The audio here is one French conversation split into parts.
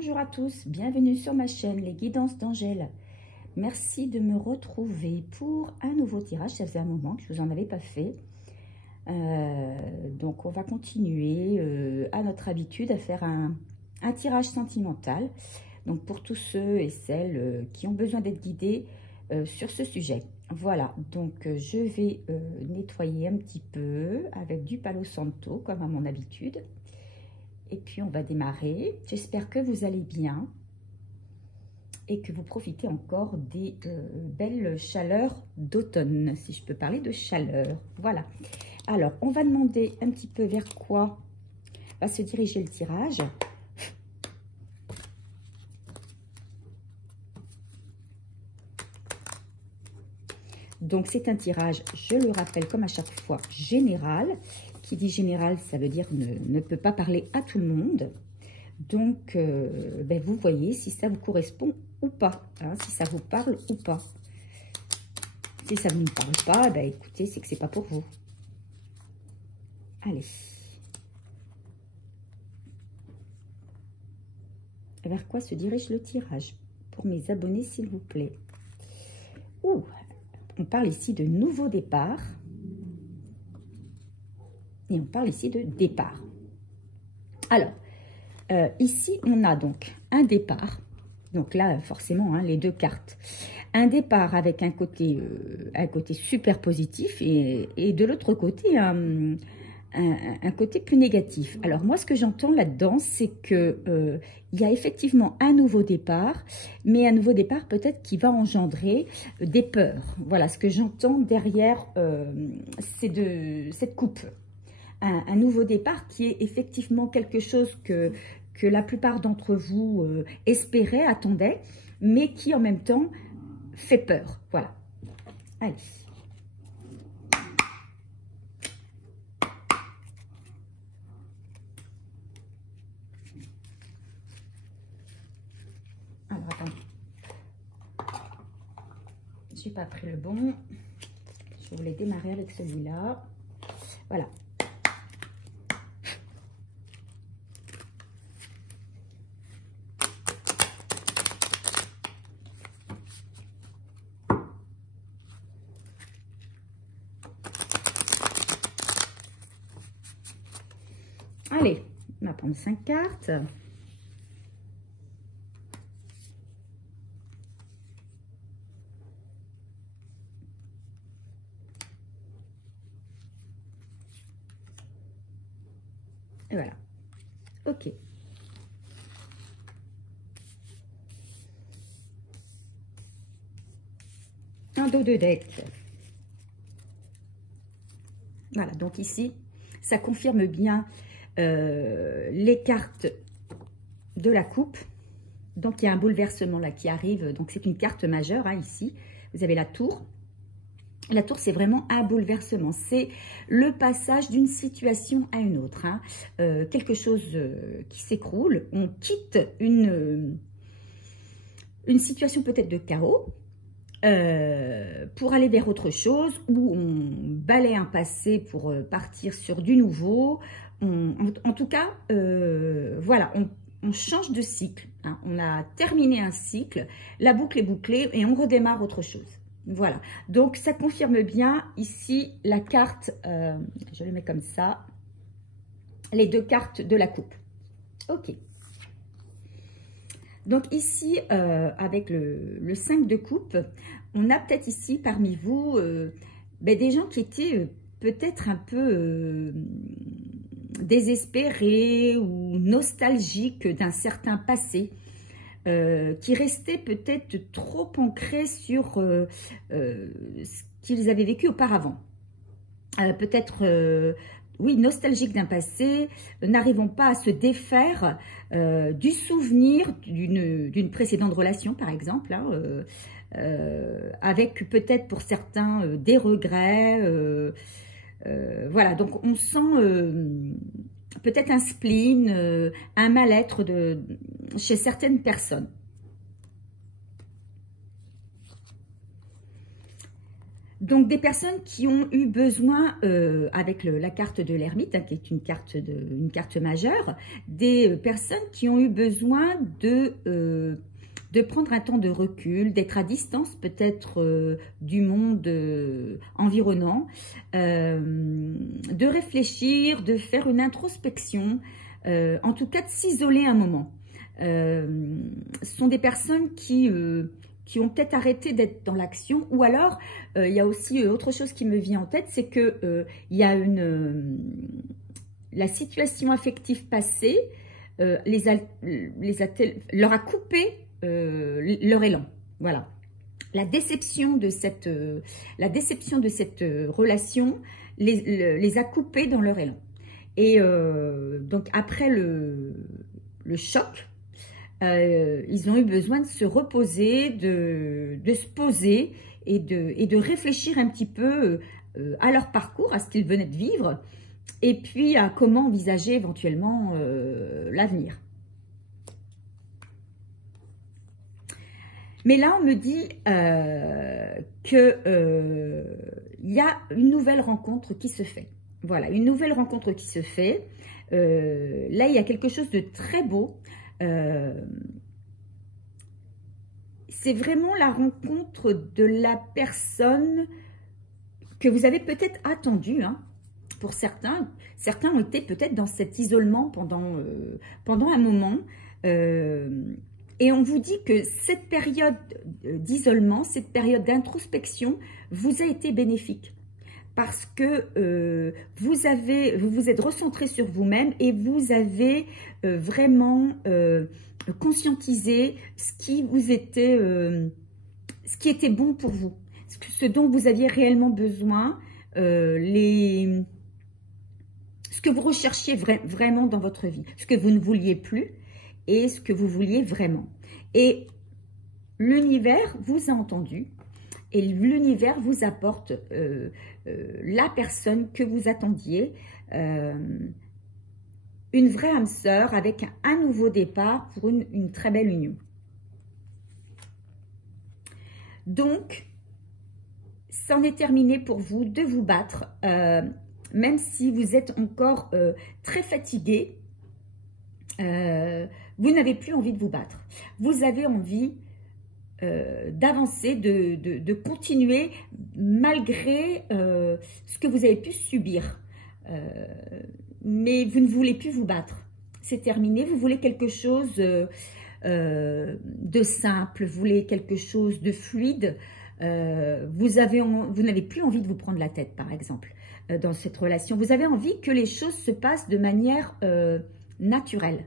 Bonjour à tous, bienvenue sur ma chaîne Les Guidances d'Angèle. Merci de me retrouver pour un nouveau tirage. Ça faisait un moment que je vous en avais pas fait. Donc on va continuer à notre habitude à faire un tirage sentimental. Donc pour tous ceux et celles qui ont besoin d'être guidés sur ce sujet. Voilà, donc je vais nettoyer un petit peu avec du Palo Santo comme à mon habitude. Et puis on va démarrer. J'espère que vous allez bien et que vous profitez encore des belles chaleurs d'automne, si je peux parler de chaleur. Voilà. Alors, on va demander un petit peu vers quoi va se diriger le tirage. Donc, c'est un tirage, je le rappelle, comme à chaque fois, général. Qui dit général, ça veut dire ne peut pas parler à tout le monde. Donc, vous voyez si ça vous correspond ou pas, hein, si ça vous parle ou pas. Si ça ne vous parle pas, écoutez, c'est que c'est pas pour vous. Allez. Vers quoi se dirige le tirage? Pour mes abonnés, s'il vous plaît. Ouh, on parle ici de nouveau départ. Et on parle ici de départ. Alors, ici, on a donc un départ. Donc là, forcément, hein, les deux cartes. Un départ avec un côté super positif et de l'autre côté, un côté plus négatif. Alors moi, ce que j'entends là-dedans, c'est que il y a effectivement un nouveau départ, mais un nouveau départ peut-être qui va engendrer des peurs. Voilà, ce que j'entends derrière cette coupe. Un nouveau départ qui est effectivement quelque chose que la plupart d'entre vous espéraient, attendaient, mais qui en même temps fait peur. Voilà. Allez. Alors, attendez. Je n'ai pas pris le bon. Je voulais démarrer avec celui-là. Voilà. Allez, on va prendre 5 cartes. Et voilà. Ok. Un dos de deck. Voilà, donc ici, ça confirme bien les cartes de la coupe. Donc, il y a un bouleversement là qui arrive. Donc, c'est une carte majeure, hein, ici. Vous avez la tour. La tour, c'est vraiment un bouleversement. C'est le passage d'une situation à une autre. Hein. Quelque chose qui s'écroule. On quitte une situation peut-être de chaos pour aller vers autre chose, où on balaie un passé pour partir sur du nouveau. En tout cas, voilà, on change de cycle. Hein. On a terminé un cycle, la boucle est bouclée et on redémarre autre chose. Voilà, donc ça confirme bien ici la carte, je le mets comme ça, les deux cartes de la coupe. Ok. Donc ici, avec le 5 de coupe, on a peut-être ici parmi vous des gens qui étaient peut-être un peu désespérés ou nostalgiques d'un certain passé, qui restaient peut-être trop ancrés sur ce qu'ils avaient vécu auparavant. Peut-être... oui, nostalgique d'un passé, n'arrivons pas à se défaire du souvenir d'une précédente relation, par exemple, hein, avec peut-être pour certains des regrets. Voilà, donc on sent peut-être un spleen, un mal-être chez certaines personnes. Donc, des personnes qui ont eu besoin, avec la carte de l'ermite, hein, qui est une carte majeure, des personnes qui ont eu besoin de prendre un temps de recul, d'être à distance peut-être du monde environnant, de réfléchir, de faire une introspection, en tout cas de s'isoler un moment. Ce sont des personnes qui ont peut-être arrêté d'être dans l'action, ou alors il y a aussi autre chose qui me vient en tête, c'est que il y a la situation affective passée leur a coupé leur élan. Voilà. La déception de cette relation les a coupés dans leur élan. Et donc après le choc, ils ont eu besoin de se reposer, de se poser et de réfléchir un petit peu à leur parcours, à ce qu'ils venaient de vivre, et puis à comment envisager éventuellement l'avenir. Mais là, on me dit qu'il y a une nouvelle rencontre qui se fait. Voilà, une nouvelle rencontre qui se fait. Là, il y a quelque chose de très beau. C'est vraiment la rencontre de la personne que vous avez peut-être attendue, hein. Pour certains ont été peut-être dans cet isolement pendant un moment. Et on vous dit que cette période d'isolement, cette période d'introspection vous a été bénéfique. Parce que vous vous êtes recentré sur vous-même et vous avez vraiment conscientisé ce qui était bon pour vous, ce dont vous aviez réellement besoin, ce que vous recherchiez vraiment dans votre vie, ce que vous ne vouliez plus et ce que vous vouliez vraiment. Et l'univers vous a entendu. Et l'univers vous apporte la personne que vous attendiez, une vraie âme sœur avec un nouveau départ pour une très belle union. Donc, c'en est terminé pour vous de vous battre, même si vous êtes encore très fatigué, vous n'avez plus envie de vous battre. Vous avez envie d'avancer, de continuer malgré ce que vous avez pu subir. Mais vous ne voulez plus vous battre. C'est terminé. Vous voulez quelque chose de simple, vous voulez quelque chose de fluide. Vous n'avez plus envie de vous prendre la tête, par exemple, dans cette relation. Vous avez envie que les choses se passent de manière naturelle.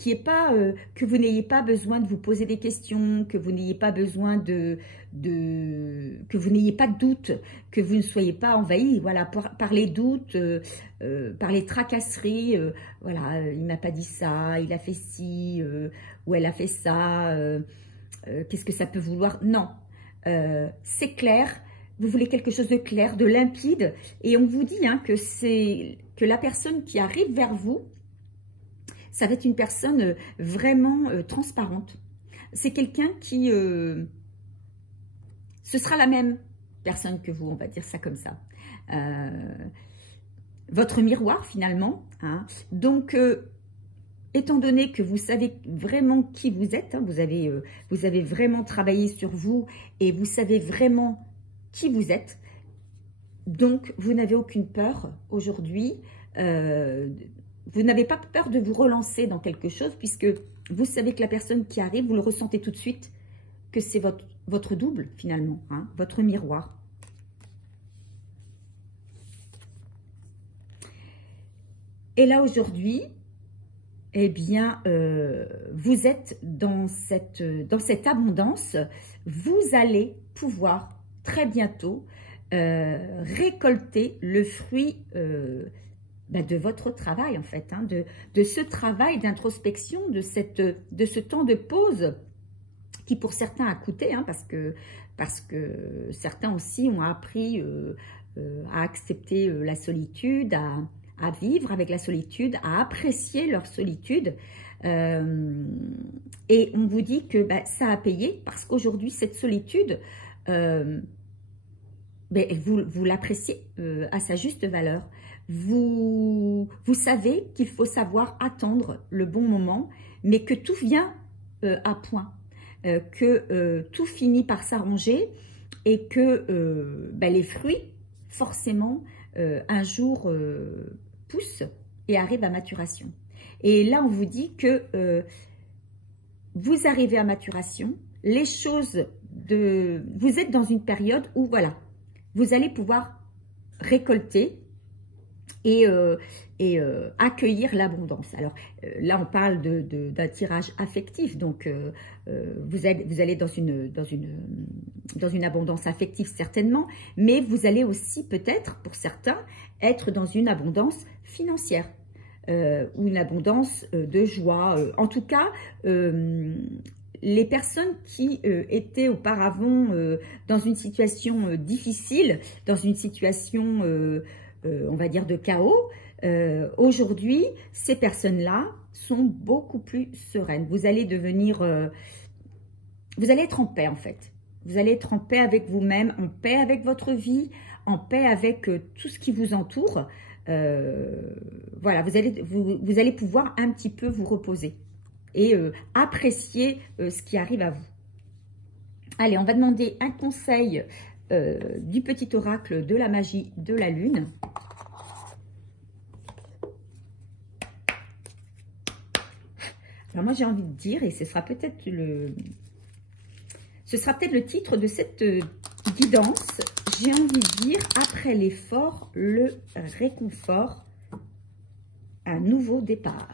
Que vous n'ayez pas besoin de vous poser des questions, que vous n'ayez pas besoin que vous n'ayez pas de doute, que vous ne soyez pas envahi, voilà, par les doutes, par les tracasseries, voilà, il m'a pas dit ça, il a fait ci, ou elle a fait ça, qu'est-ce que ça peut vouloir? Non, c'est clair, vous voulez quelque chose de clair, de limpide, et on vous dit hein, que la personne qui arrive vers vous, ça va être une personne vraiment transparente. C'est quelqu'un qui... ce sera la même personne que vous, on va dire ça comme ça. Votre miroir, finalement. Hein. Donc, étant donné que vous savez vraiment qui vous êtes, hein, vous avez vraiment travaillé sur vous et vous savez vraiment qui vous êtes, donc vous n'avez aucune peur aujourd'hui. Vous n'avez pas peur de vous relancer dans quelque chose puisque vous savez que la personne qui arrive, vous le ressentez tout de suite, que c'est votre double finalement, hein, votre miroir. Et là aujourd'hui, eh bien, vous êtes dans cette abondance. Vous allez pouvoir très bientôt récolter le fruit de votre travail en fait, hein, de ce travail d'introspection, de ce temps de pause qui pour certains a coûté, hein, parce que certains aussi ont appris à accepter la solitude, à vivre avec la solitude, à apprécier leur solitude. Et on vous dit que ça a payé parce qu'aujourd'hui cette solitude, ben, vous l'appréciez à sa juste valeur. Vous savez qu'il faut savoir attendre le bon moment, mais que tout vient à point, que tout finit par s'arranger et que ben, les fruits, forcément, un jour poussent et arrivent à maturation. Et là, on vous dit que vous arrivez à maturation, les choses vous êtes dans une période où, voilà, vous allez pouvoir récolter et accueillir l'abondance. Alors là, on parle d'un tirage affectif, donc vous allez dans une abondance affective certainement, mais vous allez aussi peut-être, pour certains, être dans une abondance financière ou une abondance de joie. En tout cas, les personnes qui étaient auparavant dans une situation difficile, dans une situation, on va dire, de chaos, aujourd'hui, ces personnes-là sont beaucoup plus sereines. Vous allez devenir, vous allez être en paix en fait. Vous allez être en paix avec vous-même, en paix avec votre vie, en paix avec tout ce qui vous entoure. Voilà, vous allez pouvoir un petit peu vous reposer et apprécier ce qui arrive à vous. Allez, on va demander un conseil du petit oracle de la magie de la lune. Alors moi j'ai envie de dire, et ce sera peut-être le titre de cette guidance, j'ai envie de dire, après l'effort, le réconfort, un nouveau départ.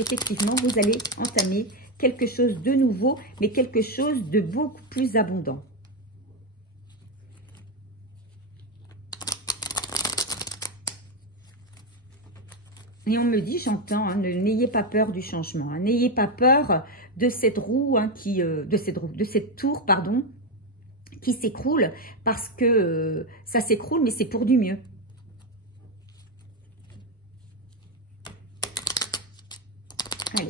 Effectivement, vous allez entamer quelque chose de nouveau, mais quelque chose de beaucoup plus abondant. Et on me dit, j'entends, hein, n'ayez pas peur du changement, hein, n'ayez pas peur de cette roue, hein, de cette tour, pardon, qui s'écroule, parce que ça s'écroule, mais c'est pour du mieux. Allez.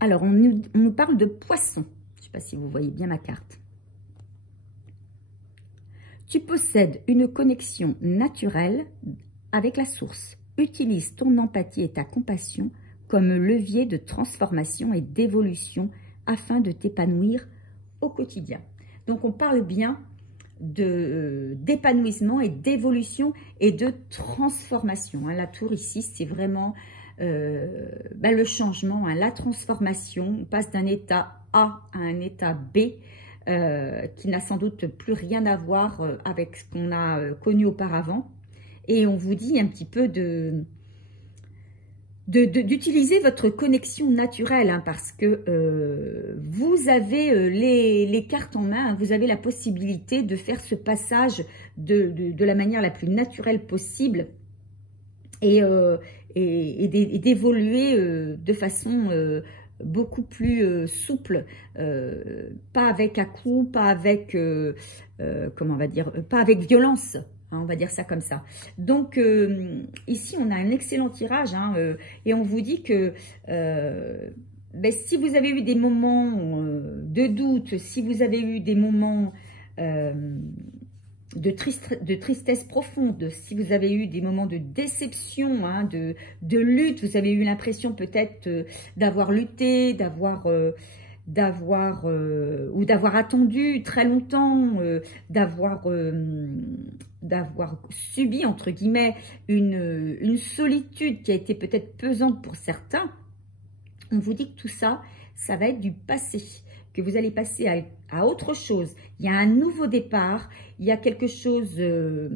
Alors, on nous parle de poisson. Je ne sais pas si vous voyez bien ma carte. Tu possèdes une connexion naturelle avec la source. Utilise ton empathie et ta compassion comme levier de transformation et d'évolution afin de t'épanouir au quotidien. Donc, on parle bien d'épanouissement et d'évolution et de transformation. La tour ici, c'est vraiment le changement, hein, la transformation. On passe d'un état A à un état B qui n'a sans doute plus rien à voir avec ce qu'on a connu auparavant. Et on vous dit un petit peu d'utiliser votre connexion naturelle, hein, parce que vous avez les cartes en main, hein, vous avez la possibilité de faire ce passage de la manière la plus naturelle possible et d'évoluer de façon beaucoup plus souple, pas avec à-coups, pas avec, comment on va dire, pas avec violence. On va dire ça comme ça. Donc, ici, on a un excellent tirage, hein, et on vous dit que si vous avez eu des moments de doute, si vous avez eu des moments de tristesse profonde, si vous avez eu des moments de déception, hein, de lutte, vous avez eu l'impression peut-être d'avoir lutté, d'avoir attendu très longtemps, d'avoir subi, entre guillemets, une solitude qui a été peut-être pesante pour certains. On vous dit que tout ça, ça va être du passé, que vous allez passer à autre chose. Il y a un nouveau départ, il y a quelque chose... ce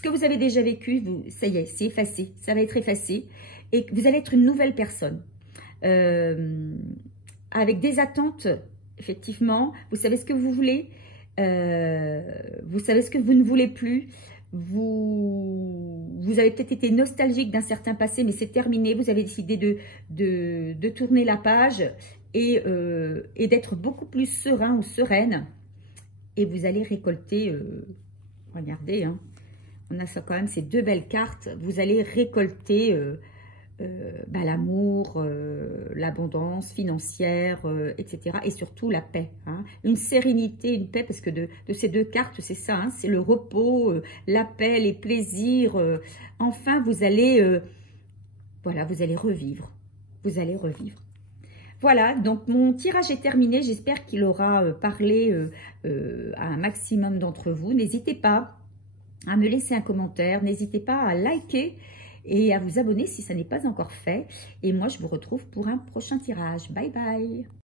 que vous avez déjà vécu, ça y est, c'est effacé, ça va être effacé. Et vous allez être une nouvelle personne. Avec des attentes, effectivement, vous savez ce que vous voulez, vous savez ce que vous ne voulez plus, vous avez peut-être été nostalgique d'un certain passé, mais c'est terminé, vous avez décidé de tourner la page et d'être beaucoup plus serein ou sereine et vous allez récolter, regardez, hein, on a ça quand même, ces deux belles cartes, vous allez récolter l'amour, l'abondance financière, etc. Et surtout la paix, hein. Une sérénité, une paix, parce que de ces deux cartes, c'est ça, hein, c'est le repos, la paix, les plaisirs. Enfin, vous allez, voilà, vous allez revivre. Vous allez revivre. Voilà, donc mon tirage est terminé. J'espère qu'il aura parlé à un maximum d'entre vous. N'hésitez pas à me laisser un commentaire. N'hésitez pas à liker et à vous abonner si ça n'est pas encore fait. Et moi, je vous retrouve pour un prochain tirage. Bye bye.